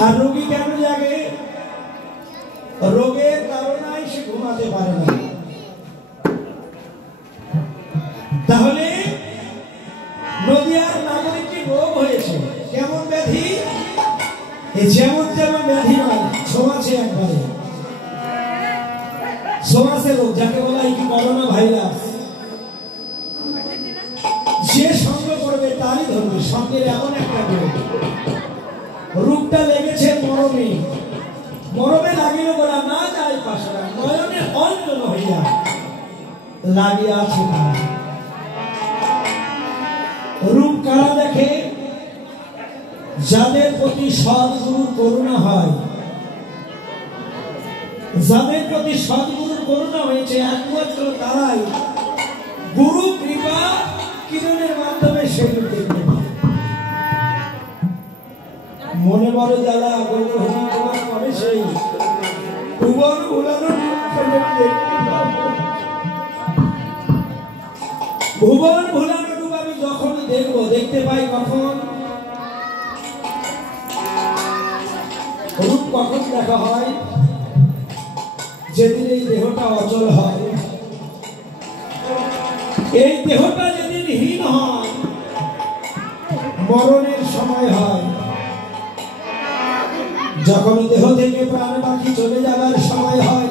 আর রোগী কেন জাগে? রোগের কারণে সে ঘুমাতে পারে না। তাহলে নদিয়ার নাগরিকটি রোগ হয়েছে, কেমন ব্যাধি? যেমন তেমন ব্যাধি নয়, ছোঁয়াছে একবারে, ছোঁয়াছে রোগ, যাকে বলা হয় কি করোনা ভাইরাস। যে সঙ্গ করবে তারই ধরবে, সঙ্গের এমন একটা রোগ। রোগটা লেগেছে মরমে, মরমে লাগিল বলা না যায় পাশরা, নয়নে অঞ্জন হইয়া লাগিয়া আছে। রূপ কারা দেখে? যাদের প্রতি সদ্গুরুর করুণা হয়, যাদের প্রতি সদ্গুরুর করুণা হয়েছে, একমাত্র তারাই গুরু কৃপা কিরণের মাধ্যমে সেগুলো দেখতে পায়। মনে বড় জ্বালা করে সেই ভুবন ভুলানো ভুবন ভুলানো রূপ আমি যখন দেখবো, দেখতে পাই কখন? রূপ কখন দেখা হয়? যেদিন এই দেহটা অচল হয়, এই দেহটা যেদিন হীন হয়, মরণের সময় হয়, যখন দেহ থেকে প্রাণ পাখি চলে যাবার সময় হয়,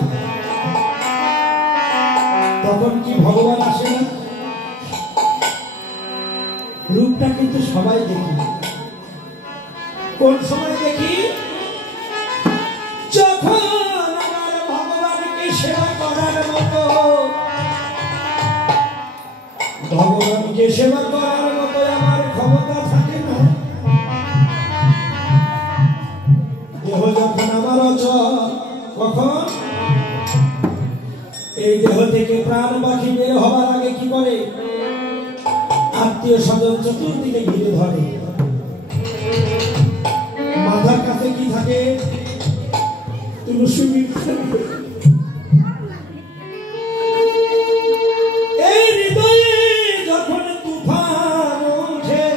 তখন কি ভগবান আসে না? রূপটা কিন্তু সবাই দেখি। কোন সময় দেখি? যখন আমার ভগবানকে সেবা করার মতো, ভগবানকে সেবা করার মতো আমার ক্ষমতা থাকে না। দেহ যখন আমার অচল, কখন? এই দেহ থেকে প্রাণ পাখি বের হবার আগে কি করে? আত্মীয় স্বজন চতুর্দিকে ঘিরে ধরে। মাথার কাছে কি থাকে? তুলসী বৃক্ষ। এই হৃদয়ে যখন তুফান ওঠে,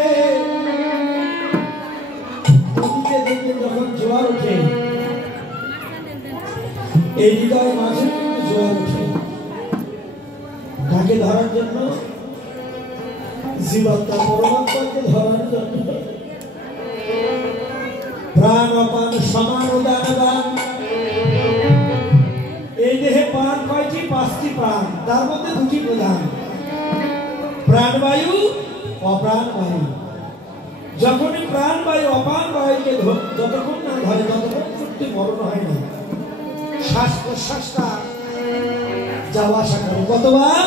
নদীতে দেখে যখন জোয়ার ওঠে, এই হৃদয় মাঝে কিন্তু জোয়ার ওঠে। তাকে ধরার জন্য, জীবাত্মা পরমাত্মাকে ধরার জন্য প্রাণ অপান সমান উদানবান। এই দেহে প্রাণ কয়টি? 5টি প্রাণ, তার মধ্যে 2টি প্রধান, প্রাণবায়ু, অপ্রাণ বায়ু। যখনই প্রাণবায়ু অপান বায়ুকে যতক্ষণ না ধরে, ততক্ষণ সত্যি মরণ হয় না। শ্বাস প্রশ্বাসটা যাওয়া আসা করে। কতবার?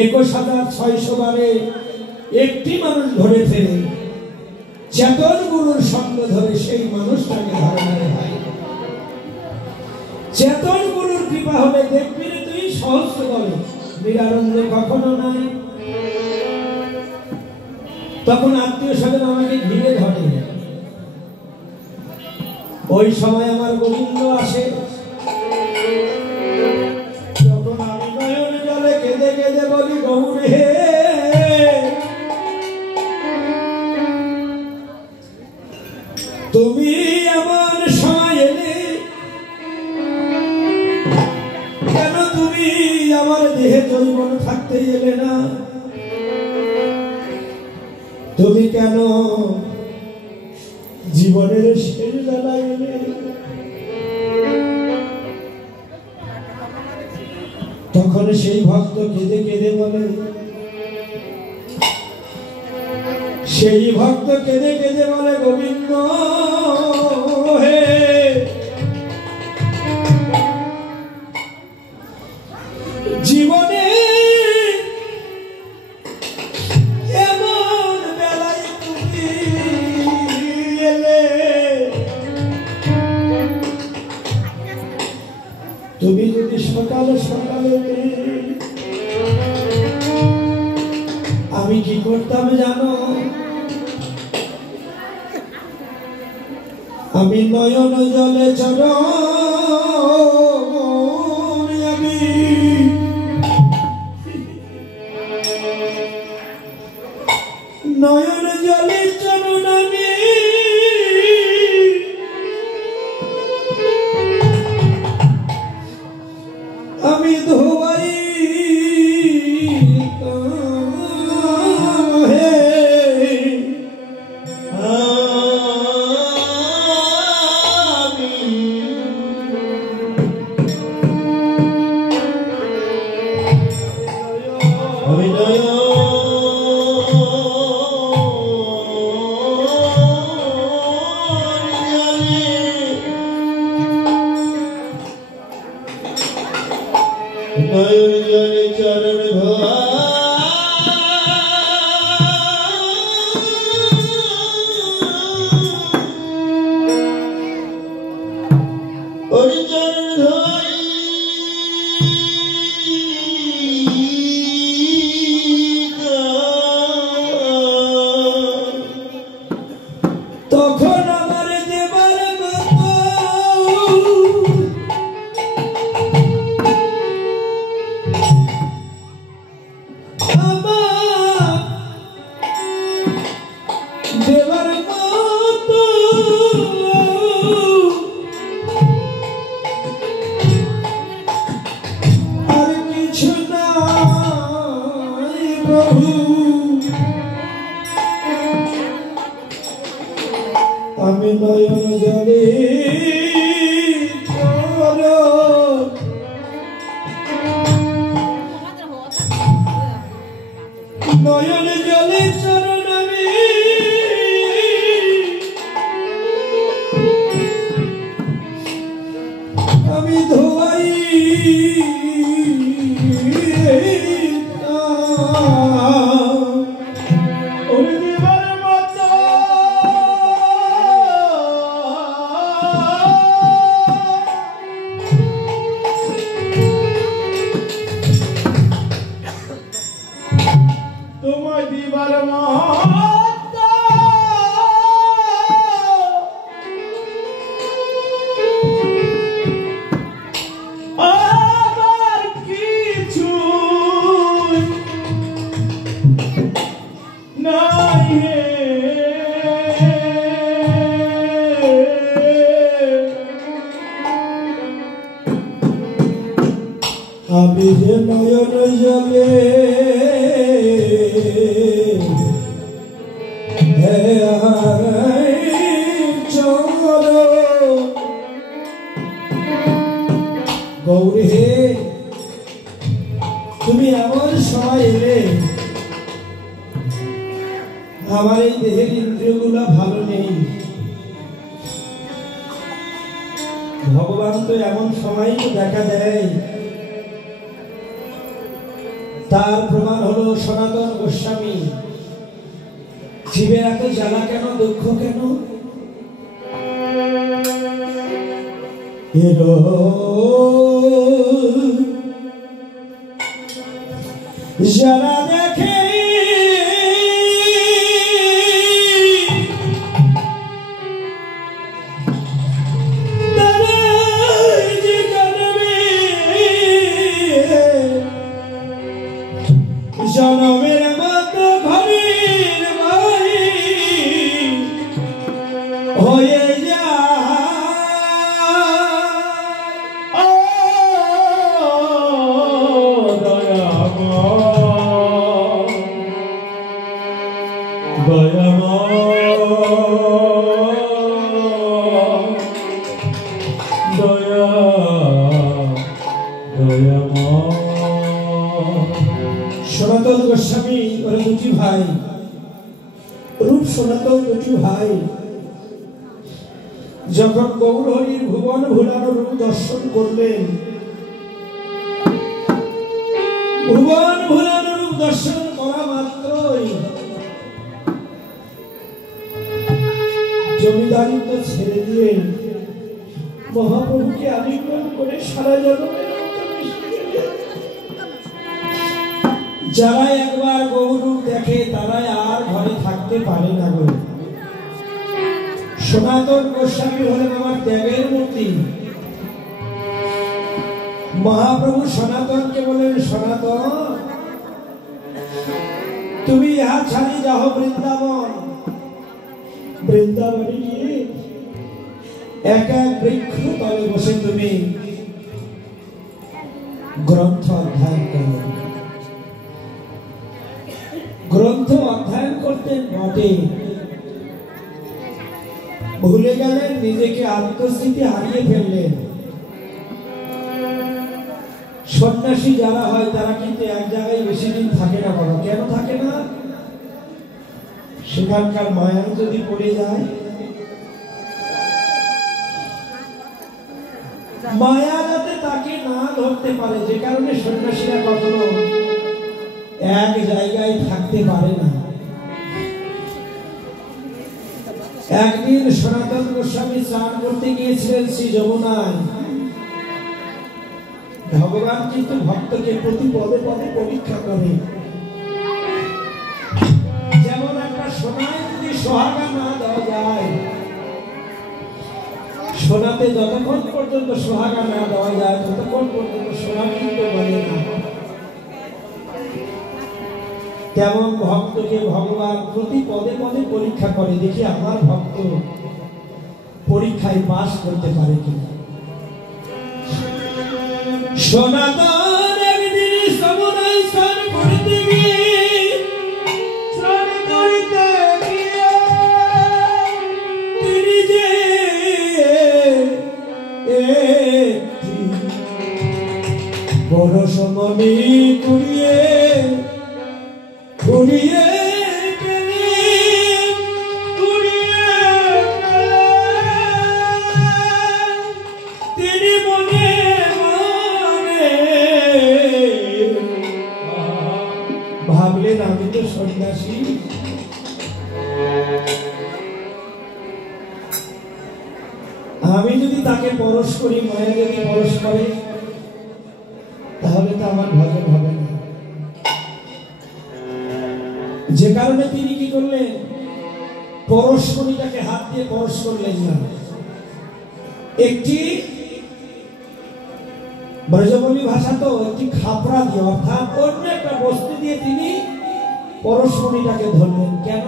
21,600 বারে একটি মানুষ ধরে ফেলে, চেতন গুরুর সঙ্গ ধরে সেই মানুষটাকে ধরে না ভাই। চেতন গুরুর কৃপা হলে দেখবি তুই সহস্র বলে নিরানন্দ কখনো নাই। তখন আত্মীয় স্বজন আমাকে ঘিরে ধরে, ওই সময় আমার গোবিন্দ আসে। তখন আমি নয়ন জলে কেঁদে কেঁদে বলি, গৌর হে, তুমি আমার সময় এলে কেন? তুমি আমার দেহে যৌবন থাকতে এলে না? তুমি কেন জীবনের শেষ বেলা এলে? তখন সেই ভক্ত কেঁদে কেঁদে বলে, সেই ভক্ত কেঁদে কেঁদে বলে, গোবিন্দ হে, জীবনে এমন বেলায় তুমি এলে, তুমি যদি সকালে সকালে আমি কি করতাম জানো? আমি নয়ন জলে চরণ আমি নয়ন জলে চরণ আমি তখন আমার দেবার মতো আমার দেবার মতো আর কিছু নাই প্রভু আমি নয়ন জলে নয়ন জলে চরণ আমি ধোয়াই তোমায় দিবার মতো আমার কিছু নাই আমি যে নয়ন জলে গৌরী হে তুমি এমন সময় এলে আমার এই দেহের ইন্দ্রিয়গুলো ভালো নেই ভগবান তো এমন সময় দেখা দেয় তার প্রমাণ হলো সনাতন গোস্বামী জীবের এত জ্বালা কেন দুঃখ কেন যারা দেখে জনমের মতো ঘরের বাড়ি হয়ে সনাতন গোস্বামী ওরা দুটি ভাই রূপ সনাতন দুটি ভাই যখন গৌর হরির ভুবন ভুলানো রূপ দর্শন করলেন ভুবন ভুলানো রূপ দর্শন করা মাত্রই জমিদারিত্ব ছেড়ে দিয়ে মহাপ্রভুকে আলিঙ্গন করে সারা জগতের যারা একবার গৌরূপ দেখে তারা আর ঘরে থাকতে পারে না গো সনাতন গোস্বামী হলেন আমার ত্যাগের মূর্তি মহাপ্রভু সনাতনকে বলেন সনাতন তুমি ইহা ছাড়ি যাও বৃন্দাবন বৃন্দাবনে গিয়ে একা বৃক্ষ তলে বসে তুমি গ্রন্থ অধ্যয়ন করো গ্রন্থ অধ্যয়ন করতেন বটে ভুলে গেলেন নিজেকে আত্মস্থিতি হারিয়ে ফেললেন সন্ন্যাসী যারা হয় তারা কিন্তু এক জায়গায় বেশি দিন থাকে না বাবা কেন থাকে না সেখানকার মায়া যদি পড়ে যায় মায়া যাতে তাকে না ধরতে পারে যে কারণে সন্ন্যাসীরা কখনো এক জায়গায় থাকতে পারে না একদিন সনাতন গোস্বামী স্নান করতে গিয়েছিলেন শ্রী যমুনায় ভগবান কিন্তু ভক্তকে প্রতি পদে পদে পরীক্ষা করে যেমন একটা সোনায় যদি সোহাগা না দেওয়া যায় সোনাতে যতক্ষণ পর্যন্ত সোহাগা না দেওয়া যায় ততক্ষণ পর্যন্ত সোনা কিন্তু বলে না। তেমন ভক্তকে ভগবান প্রতি পদে পদে পরীক্ষা করে, দেখি আমার ভক্ত পরীক্ষায় পাস করতে পারে কিনা। সনাতন একদিন সমুদ্রে স্নান করতে গিয়ে তিনি যে পরশমণি কুড়িয়ে কুড়িয়ে তিনি মনে মনে ভাবলেন আমি তো সন্ন্যাসী, আমি যদি তাকে পরশ করি, মায়া যদি পরশ করে, তাহলে তো আমার ভজন হবে না। যে কারণে তিনি কি করলেন, পরশমণিটাকে হাত দিয়ে পরশ করলেন না, একটি ব্রজবলী ভাষা তো একটি খাপড়া দিয়ে অর্থাৎ অন্য একটা বস্তু দিয়ে তিনি পরশমণিটাকে ধরলেন। কেন?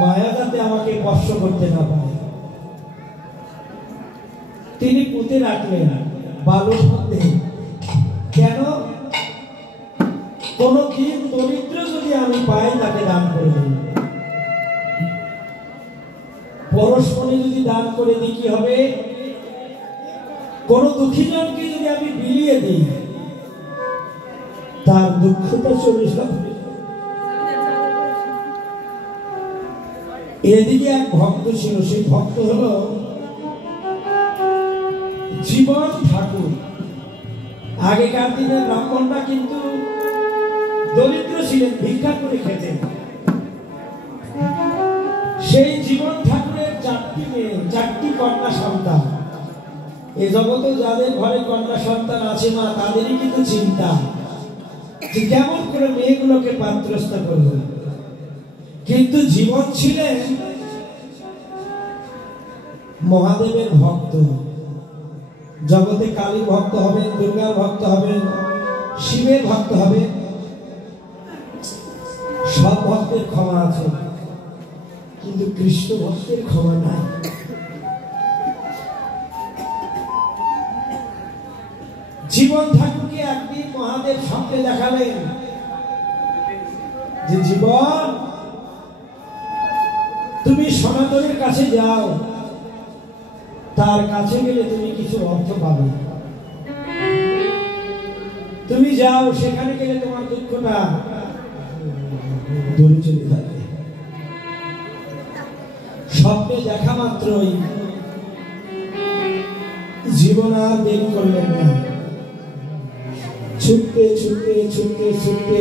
মায়া যাতে আমাকে স্পর্শ করতে না পারে। তিনি পুঁতে রাখলেন বালুর মধ্যে। কেন? কোন দিন দরিদ্র যদি আমি পাই তাকে দান করে দেব। পরশমণি যদি দান করে দিই কি হবে? কোন দুঃখী জনকে যদি আমি বিলিয়ে দিই তার দুঃখটা চলে যাবে। এদিকে এক ভক্ত ছিল, সেই ভক্ত হলো জীবন ঠাকুর। আগেকার দিনে ব্রাহ্মণরা কিন্তু দরিদ্র ছিলেন, ভিক্ষা করে খেতেন। সেই জীবন ঠাকুরের 4টি মেয়ে, 4টি কন্যা সন্তান। এই জগতে যাদের ঘরে কন্যা সন্তান আছে মা, তাদেরই কিন্তু চিন্তা যে কেমন করে মেয়েগুলোকে পাত্রস্থ করবে। কিন্তু জীবন ছিলেন মহাদেবের ভক্ত। জগতে কালীর ভক্ত হবেন, দুর্গার ভক্ত হবেন, শিবের ভক্ত হবেন, সব ভক্তের ক্ষমা আছে, কিন্তু কৃষ্ণ ভক্তের ক্ষমা নাই। জীবন ঠাকুরকে একদিন মহাদেব স্বপ্নে দেখালেন যে জীবন, তুমি সনাতনের কাছে যাও, তার কাছে গেলে তুমি কিছু অর্থ পাবে। তুমি যাও, সেখানে গেলে তোমার দুঃখটা দূরে চলে যাবে। স্বপ্নে দেখা মাত্রই জীবন আর দেরি করলেন না, ছুটতে ছুটতে ছুটতে ছুটতে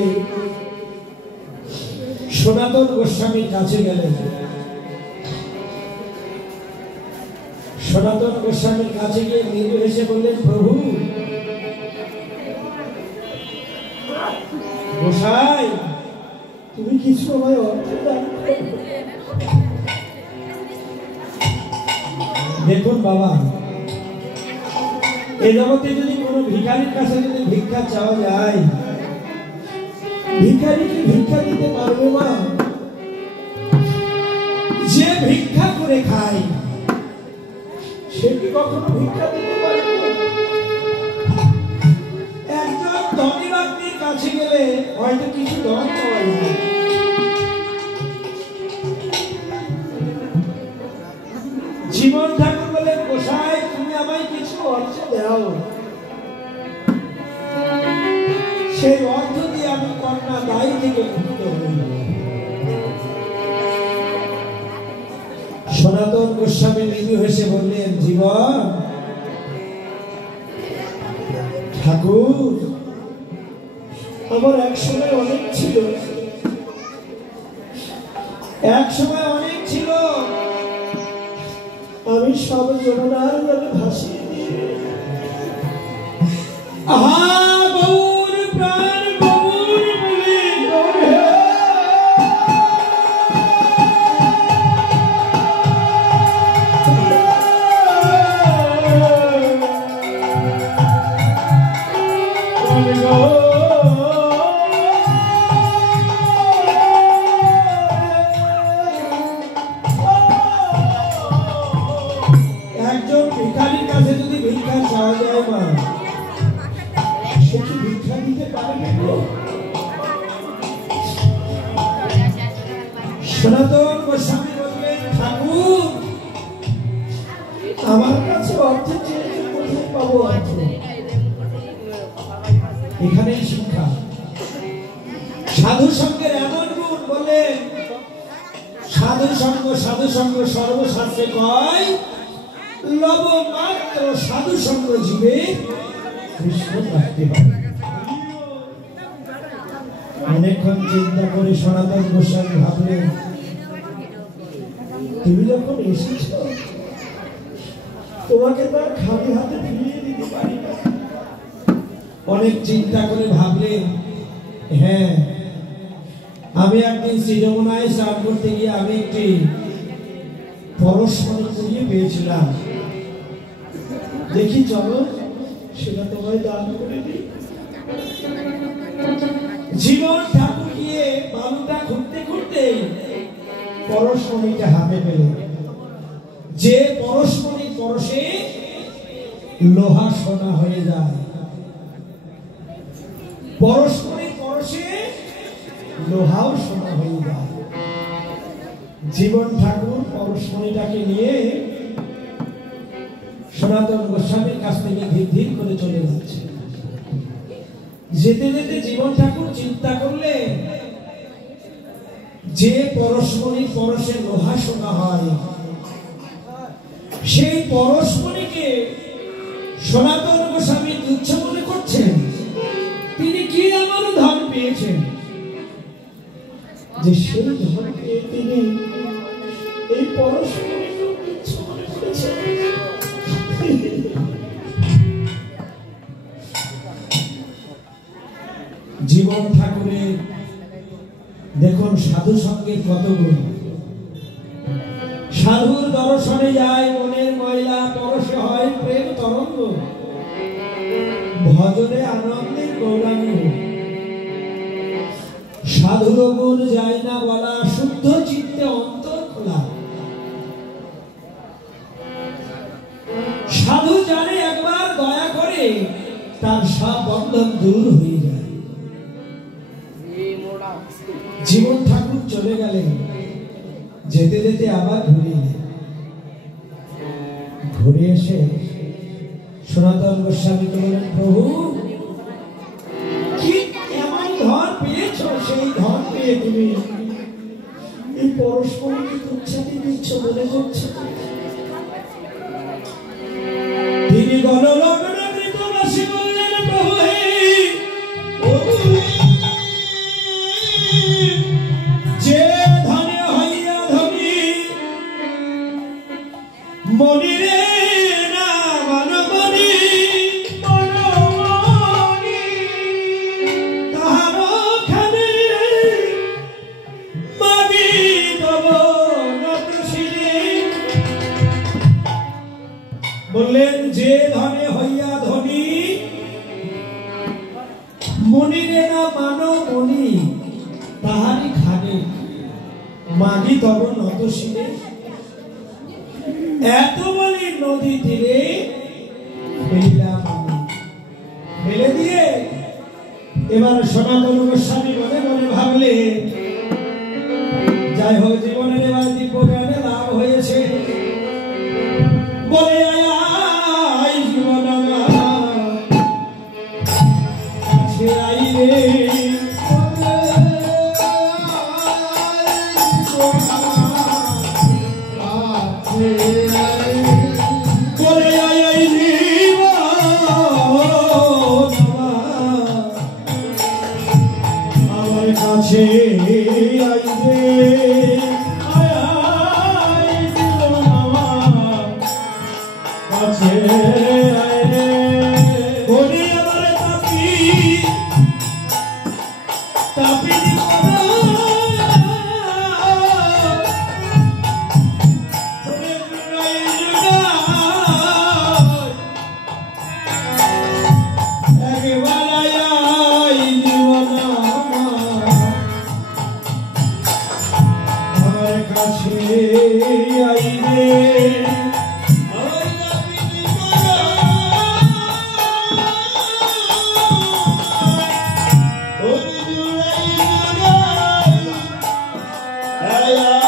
সনাতন গোস্বামীর কাছে গেলেন। সনাতন গোস্বামীর কাছে গিয়ে মৃদু হেসে বললেন, প্রভু গোসাই, তুমি কিছু আমায় অর্থ দান করো। দেখুন বাবা, এই জগতে যদি কোনো ভিখারির কাছে যদি ভিক্ষা চাওয়া যায়, ভিখারি কি ভিক্ষা দিতে পারবে মা? যে ভিক্ষা করে খায় সে কি কখনো ভিক্ষা দিতে পারবে? একজন ধনী ব্যক্তির কাছে গেলে হয়তো কিছু দান পাওয়া যায়। জীবন ঠাকুর বলে, গোসাই তুমি আমায় কিছু অর্থ দাও, সেই অর্থ দিয়ে আমি কন্যা দায়ী থেকে মুক্ত হই। সনাতন গোস্বামী মৃদু হেসে বললেন, জীবন ঠাকুর, আমার এক সময় অনেক ছিল, এক সময় অনেক ছিল, আমি সব যমুনার জলে ভাসিয়ে দিয়ে গৌর প্রাণ গৌর বলে সনাতন গোস্বামী বললেন, ঠাকুর আমার কাছে অর্থ চেয়েছে, কোথায় পাবো অর্থ? এখানেই শিক্ষা। সাধু সঙ্গের এমন গুণ, বললেন সাধু সঙ্গ সর্বশাস্ত্রে কয়, লবমাত্র সাধু সঙ্গ জীবে কৃষ্ণ প্রাপ্তি হয়। অনেকক্ষণ চিন্তা করে সনাতন গোস্বামী ভাবলেন, তুমি যখন এসেছ তোমাকে তো আর খালি হাতে ফিরিয়ে দিতে পারি না। অনেক চিন্তা করে ভাবলেন, হ্যাঁ আমি একদিন শ্রীযমুনায় স্নান করতে গিয়ে আমি একটি পরশমণি কুড়িয়ে পেয়েছিলাম, দেখি চলো সেটা তোমায় দান করে দিই। জীবন ঠাকুর গিয়ে বালুটা খুঁড়তে খুঁড়তে পরশমণিটা হাতে পেল। যে পরশমণি পরশে লোহা সোনা হয়ে যায়, পরশমণি পরশে লোহাও সোনা হয়ে যায়। জীবন ঠাকুর পরশমণিটাকে নিয়ে সনাতন গোস্বামীর কাছ থেকে ধীর ধীর করে চলে যাচ্ছে। যেতে যেতে জীবন ঠাকুর চিন্তা করলেন, যে পরশমণি পরশে লোহা সোনা হয়, সেই পরশমণিকে সনাতন গোস্বামী তুচ্ছ মনে করছেন। তিনি কি এমন ধন পেয়েছেন যে সেই ধন পেয়ে তিনি এই পরশমণিকে তুচ্ছ মনে করেছেন। জীবন ঠাকুরের দেখুন সাধু সঙ্গের কত গুণ। সাধুর দর্শনে যায় মনের ময়লা, পরশে হয় প্রেম তরঙ্গ, ভজনে আনন্দের গৌরাঙ্গ। সাধুর গুণ যায় না বলা, শুদ্ধ চিত্তে অন্তর খোলা। সাধু জানে একবার দয়া করে তার সব বন্ধন দূর হয়ে যায়। জীবন ঠাকুর চলে গেলেন, যেতে যেতে আবার ঘুরে এসে সনাতন গোস্বামীকে বলেন, প্রভু কি এমন ধন পেয়েছ, সেই ধন পেয়ে তুমি এই পরস্পরকে তুচ্ছাতি দিচ্ছ বলে করছো। তিনি গণলগ্ন কৃতবাসী বললেন, প্রভু যে ধনে হইয়া ধনী মনিরে না মানবনি, তাহার খানে মাগি তব নতশিরে। বললেন যে ধনে হইয়া ধনী মনিরে না মানবনি, তাহারি খানে মাগি তব নতশিরে। এত বলি নদী তীরে ফেলিলাম আমি। ফেলে দিয়ে এবার সনাতন গোস্বামী মনে মনে ভাবলে, যাই হোক জীবনের এবার দিব্য জ্ঞানে লাভ হয়েছে বলে আয় জীবন কাছে আইলে কাছে আইবে কাছে আইবে বলি আমার তাপি তাপি Yeah.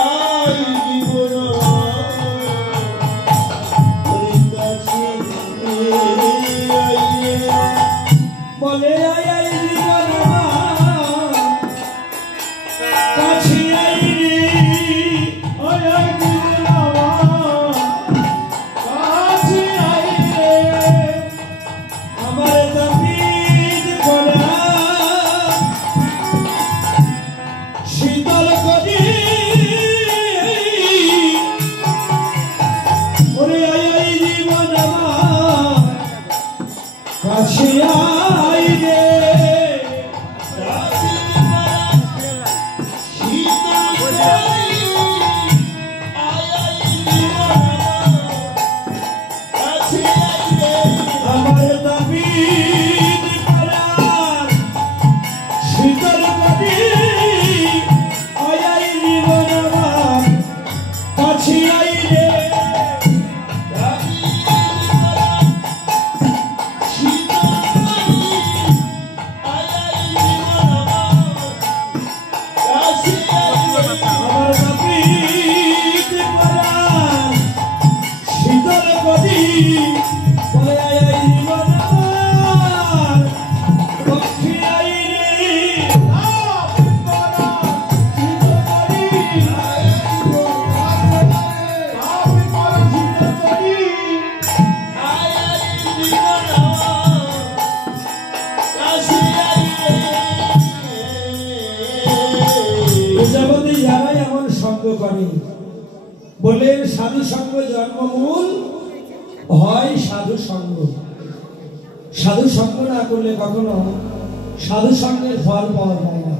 বলেন সাধু সঙ্গ জন্মমূল হয় সাধু সঙ্গ। সাধু সঙ্গ না করলে কখনো সাধু সঙ্গের ফল পাওয়া যায় না।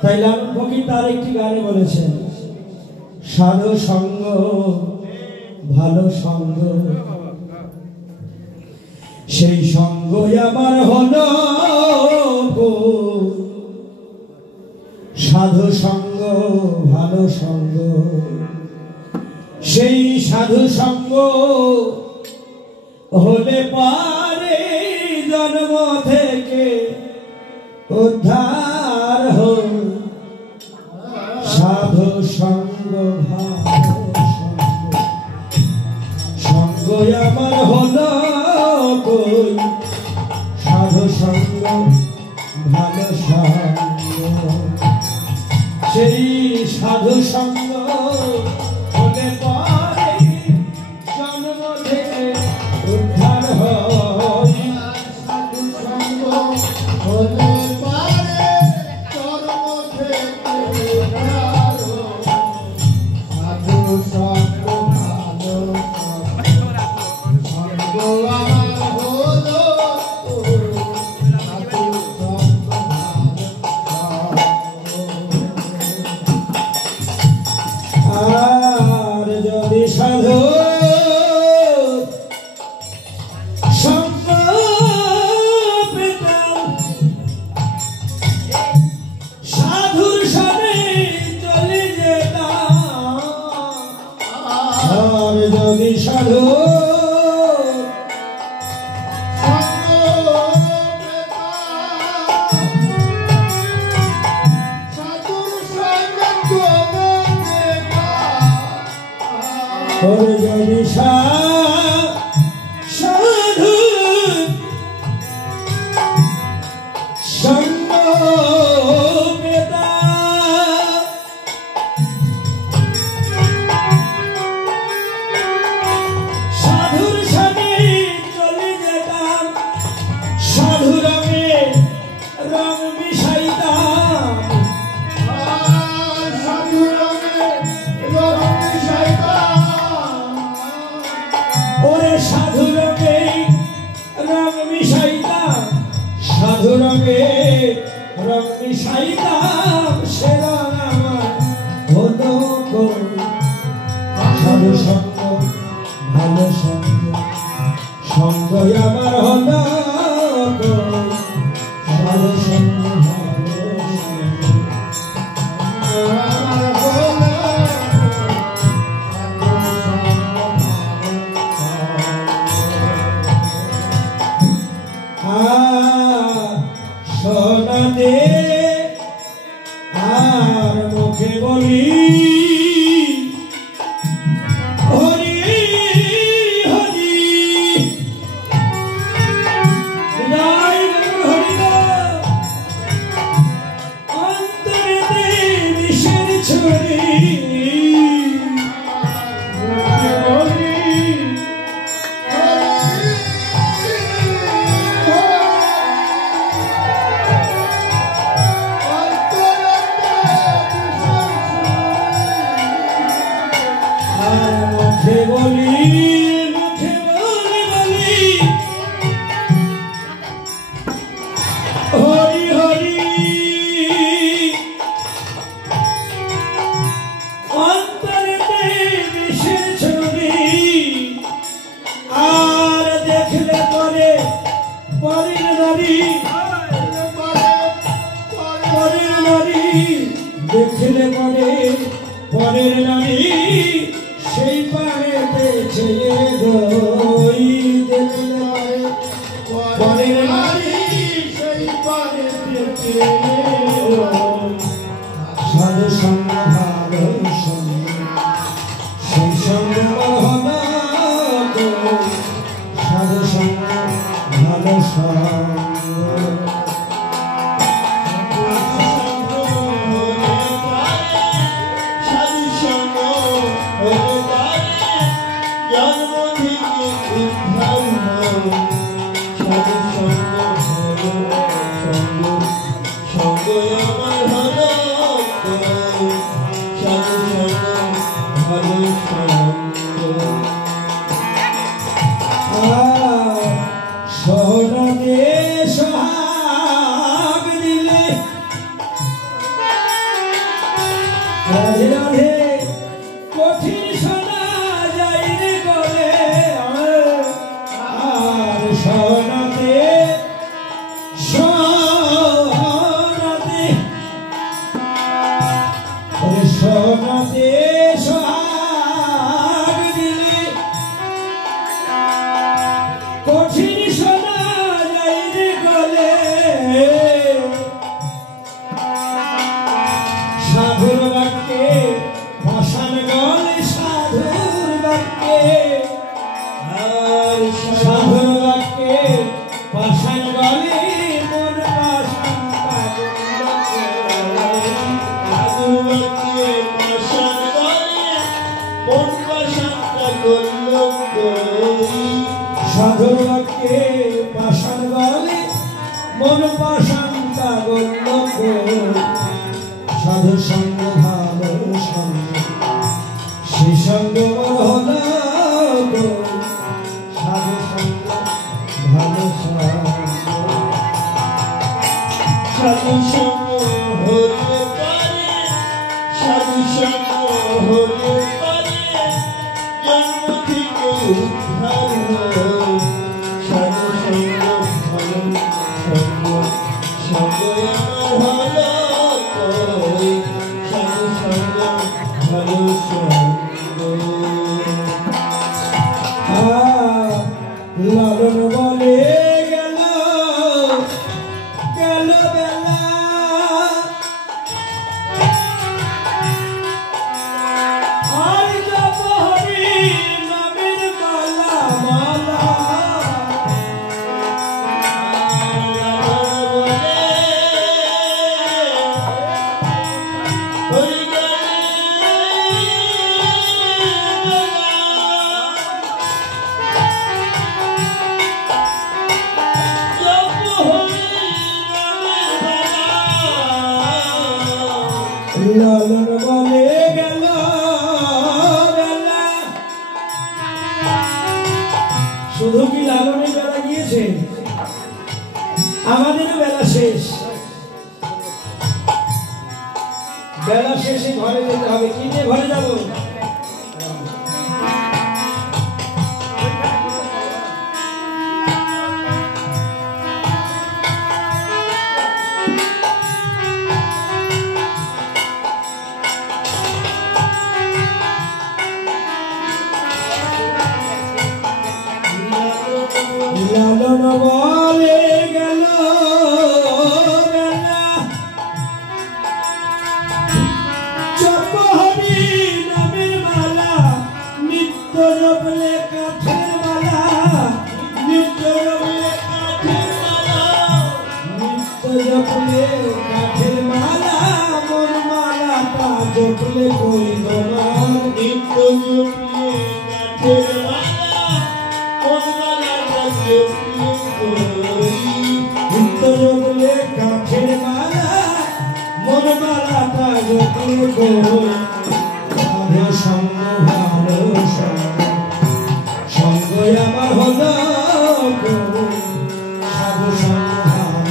তাই লালন ফকির তার একটি গানে বলেছেন, সাধু সঙ্গ ভালো সঙ্গ, সেই সঙ্গ আমার হলো সাধু সঙ্গ ভালো সঙ্গ, সেই সাধু সঙ্গ হলে পারে জন্ম থেকে উদ্ধার হয়। সাধু সঙ্গ ভালো সঙ্গ, সঙ্গ আমার হলো কই সাধু সঙ্গ ভালো সঙ্গ, সেই সাধু সঙ্গ হলে পরে জন্ম থেকে উদ্ধার হয়। সাধু সঙ্গ হলে পরে জন্ম থেকে উদ্ধার হয়। সাধু সঙ্গ ভালো সঙ্গ আমার হলো সাধু সঙ্গ আর যদি সাধু সঙ্গ পেতাম সাধুর সঙ্গে চলে যেতাম, আর যদি সাধু যদি সাধু সঙ্গ পেতাম, সাধুর সঙ্গে চলে যেতাম, সাধু রঙে রং মিশাইতাম, সাধু রঙে রং মিশাইতাম, ওরে সাধু রঙে রং মিশাইতাম, সাধু রঙে রং মিশাইতাম, সে রং আমার হলো কই সাধু সঙ্গ ভালো সঙ্গ, সঙ্গ আমার হলো কই সাধু সঙ্গ ভালো সঙ্গ, আমার হলো সোনা দে আর মুখে বলি হরি হরি, হরি অন্তরে বিষের ছড়ি মুখে বলি হরি হরি, পরে পরের নারী সেই পারেতে ছেড়ে দই দেখলে পরের নারী সেই পারেতে ছেড়ে সাধু সঙ্গ ভালো সঙ্গ সেই সঙ্গ ভালো সাধু সঙ্গ ভালো সঙ্গ রাধে রাধে কঠিন শোনা যায় রে গলে আর সোনাতে সোনাতে সোনাতে সোহাগ দিলে কঠিন শোনা যায় রে গলে সাধুর বাক্যে ভাষণ গলে সাধুর বাক্যে সাধুর বাক্যে ভাষণ গলে মন সাধুর বাক্যে ভাষণ গলে মন সাধুর বাক্যে ভাষণ গলে মন পাশান্তা গল্য সাধু সঙ্গ ভালো সঙ্গ সেই সঙ্গ হলো সাধু সঙ্গ ভালো সঙ্গ সাধু সঙ্গ হলে পারে সাধু সঙ্গ হলে পারে জন্ম থেকে উদ্ধার সাধু সঙ্গ ভালো সঙ্গ সঙ্গ ভালো লালন বলে গেল গেল বেলা আর যাব হরি নামের মালা মালা লালন বলে গেল বেলা শুধু কি লালনের বেলা গিয়েছে আমাদেরও বেলা শেষ বেলা শেষে ঘরে যেতে হবে কি নিয়ে ঘরে যাবো লালন বলে গেল বেলা জপ হরি নামের মালা নিত্য জপলে কাঠের মালা নিত্য জপলে কাঠের মালা নিত্য জপলে কাঠের মালা মন মালাটা জপলে কই গোলা নিত্য জপলে কাঠের মালা মন মালাটা নিত্য জপলে কাঠের মালা মন মালাটা জপলে কই ভালো সঙ্গ ভালো সঙ্গ সঙ্গ আমার হলো সাধু সঙ্গ ভালো সঙ্গ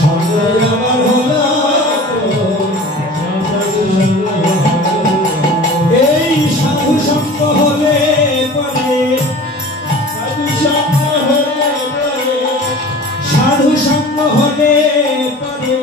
সঙ্গ আমার হলো এই সাধু সঙ্গ হলে পরে সাধু সঙ্গ হলে পরে সাধু সঙ্গ হলে পরে